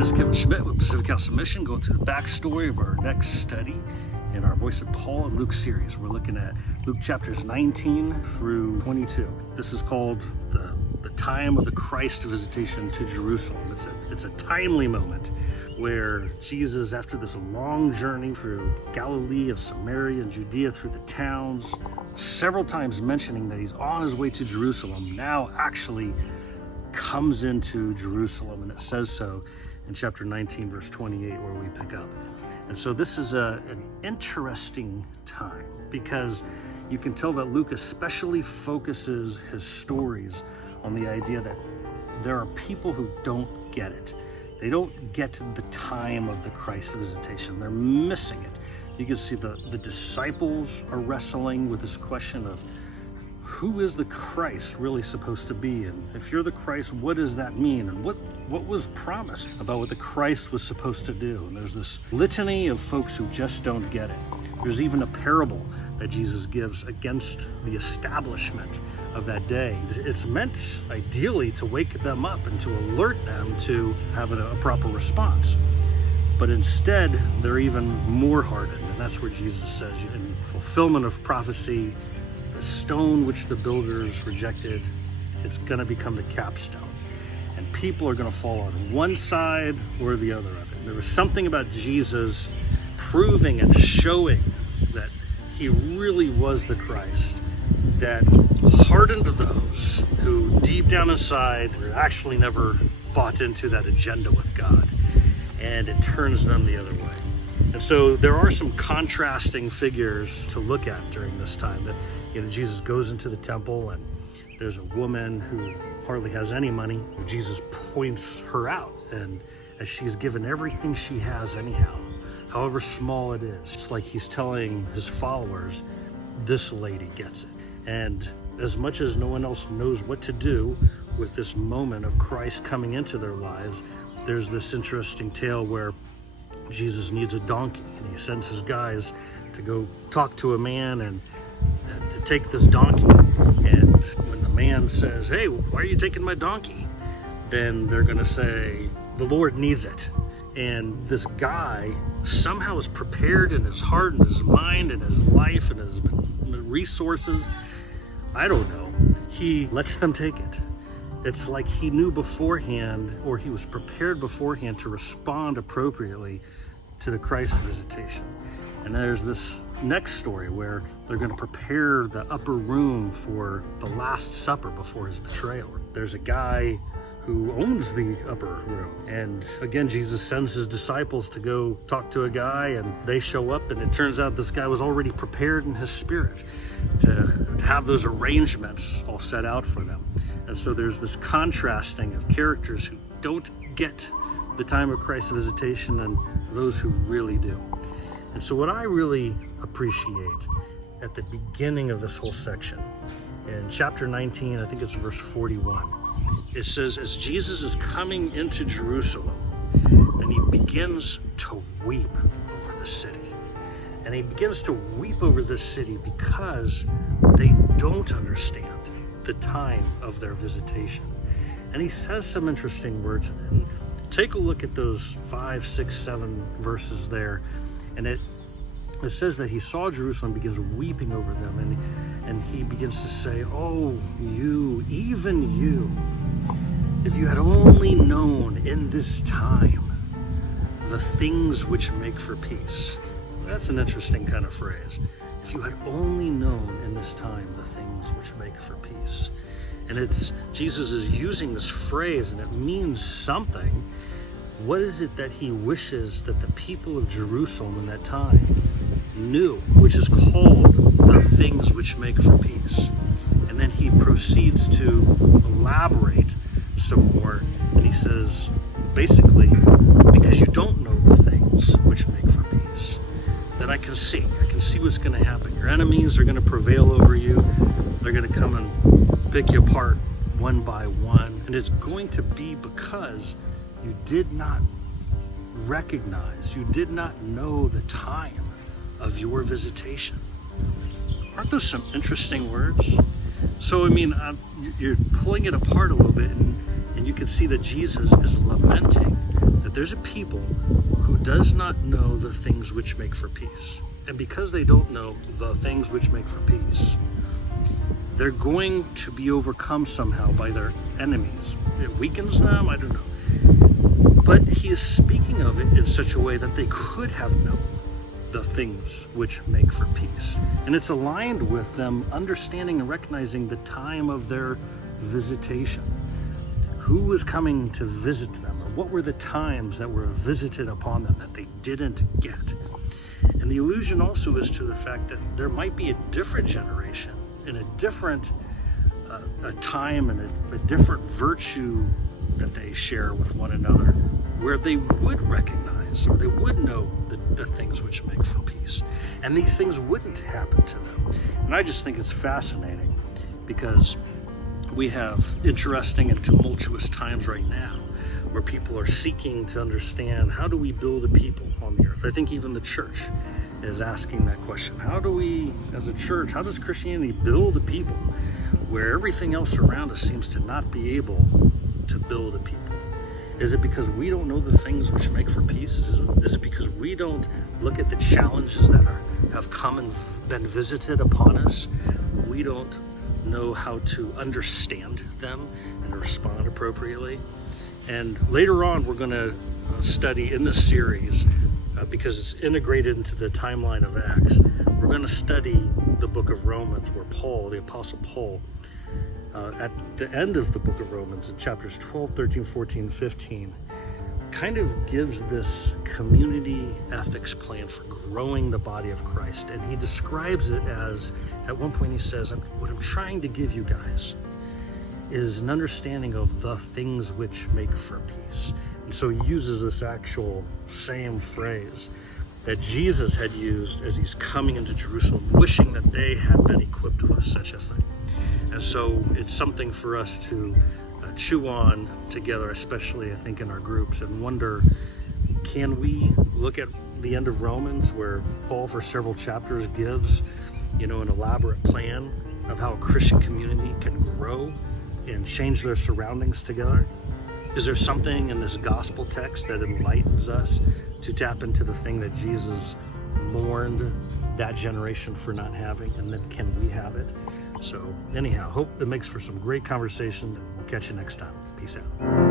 this is Kevin Schmidt with Pacific House of Mission, going through the backstory of our next study in our Voice of Paul and Luke series. We're looking at Luke chapters 19 through 22. This is called the time of the Christ visitation to Jerusalem. It's a timely moment where Jesus, after this long journey through Galilee and Samaria and Judea, through the towns, several times mentioning that he's on his way to Jerusalem, now actually comes into Jerusalem, and it says so in chapter 19 verse 28 where we pick up. And so this is an interesting time because you can tell that Luke especially focuses his stories on the idea that there are people who don't get it. They don't get the time of the Christ visitation. They're missing it. You can see the disciples are wrestling with this question of who is the Christ really supposed to be? And if you're the Christ, what does that mean? And what was promised about what the Christ was supposed to do? And there's this litany of folks who just don't get it. There's even a parable that Jesus gives against the establishment of that day. It's meant ideally to wake them up and to alert them to have a proper response. But instead, they're even more hardened. And that's where Jesus says, in fulfillment of prophecy, the stone which the builders rejected, it's going to become the capstone. And people are going to fall on one side or the other of it. There was something about Jesus proving and showing that he really was the Christ that hardened those who deep down inside actually never bought into that agenda with God. And it turns them the other way. And so there are some contrasting figures to look at during this time. That, Jesus goes into the temple and there's a woman who hardly has any money. Jesus points her out, and as she's given everything she has anyhow, however small it is, it's like he's telling his followers, this lady gets it. And as much as no one else knows what to do with this moment of Christ coming into their lives, there's this interesting tale where Jesus needs a donkey, and he sends his guys to go talk to a man and to take this donkey. And when the man says, hey, why are you taking my donkey? Then they're going to say, the Lord needs it. And this guy somehow is prepared in his heart and his mind and his life and his resources. I don't know. He lets them take it. It's like he knew beforehand, or he was prepared beforehand to respond appropriately to the Christ visitation. And there's this next story where they're going to prepare the upper room for the Last Supper before his betrayal. There's a guy who owns the upper room. And again, Jesus sends his disciples to go talk to a guy, and they show up, and it turns out this guy was already prepared in his spirit to have those arrangements all set out for them. And so there's this contrasting of characters who don't get the time of Christ's visitation and those who really do. And so what I really appreciate at the beginning of this whole section, in chapter 19, I think it's verse 41, it says, as Jesus is coming into Jerusalem, and he begins to weep over the city. And he begins to weep over this city because they don't understand the time of their visitation. And he says some interesting words in it. And take a look at those 5, 6, 7 verses there. And it says that he saw Jerusalem, begins weeping over them. And he begins to say, oh, you, even you, if you had only known in this time the things which make for peace. That's an interesting kind of phrase. If you had only known in this time the things which make for peace. And Jesus is using this phrase, and it means something. What is it that he wishes that the people of Jerusalem in that time knew, which is called the things which make for peace? And then he proceeds to elaborate some more, and he says, basically, because you don't know the things which make for peace, then I can see what's going to happen. Your enemies are going to prevail over you. They're going to come and pick you apart one by one, and it's going to be because you did not recognize, you did not know the time of your visitation. Aren't those some interesting words? So, I mean, you're pulling it apart a little bit, and you can see that Jesus is lamenting that there's a people who does not know the things which make for peace. And because they don't know the things which make for peace, they're going to be overcome somehow by their enemies. It weakens them, I don't know. But he is speaking of it in such a way that they could have known the things which make for peace. And it's aligned with them understanding and recognizing the time of their visitation. Who was coming to visit them, or what were the times that were visited upon them that they didn't get? And the allusion also is to the fact that there might be a different generation and a different a time and a different virtue that they share with one another, where they would recognize or they would know the things which make for peace. And these things wouldn't happen to them. And I just think it's fascinating because we have interesting and tumultuous times right now where people are seeking to understand, how do we build a people on the earth? I think even the church is asking that question. How do we, as a church, how does Christianity build a people where everything else around us seems to not be able to build a people? Is it because we don't know the things which make for peace? Is it because we don't look at the challenges that have come and been visited upon us? We don't know how to understand them and respond appropriately. And later on, we're going to study in this series, because it's integrated into the timeline of Acts, we're going to study the book of Romans, where Paul, the Apostle Paul, at the end of the book of Romans, in chapters 12, 13, 14, 15, kind of gives this community ethics plan for growing the body of Christ. And he describes it as, at one point he says, what I'm trying to give you guys is an understanding of the things which make for peace. And so he uses this actual same phrase that Jesus had used as he's coming into Jerusalem, wishing that they had been equipped with such a thing. And so it's something for us to chew on together, especially I think in our groups, and wonder, can we look at the end of Romans where Paul for several chapters gives, an elaborate plan of how a Christian community can grow and change their surroundings together? Is there something in this gospel text that enlightens us to tap into the thing that Jesus mourned that generation for not having, and then can we have it? So anyhow, hope it makes for some great conversation. We'll catch you next time. Peace out.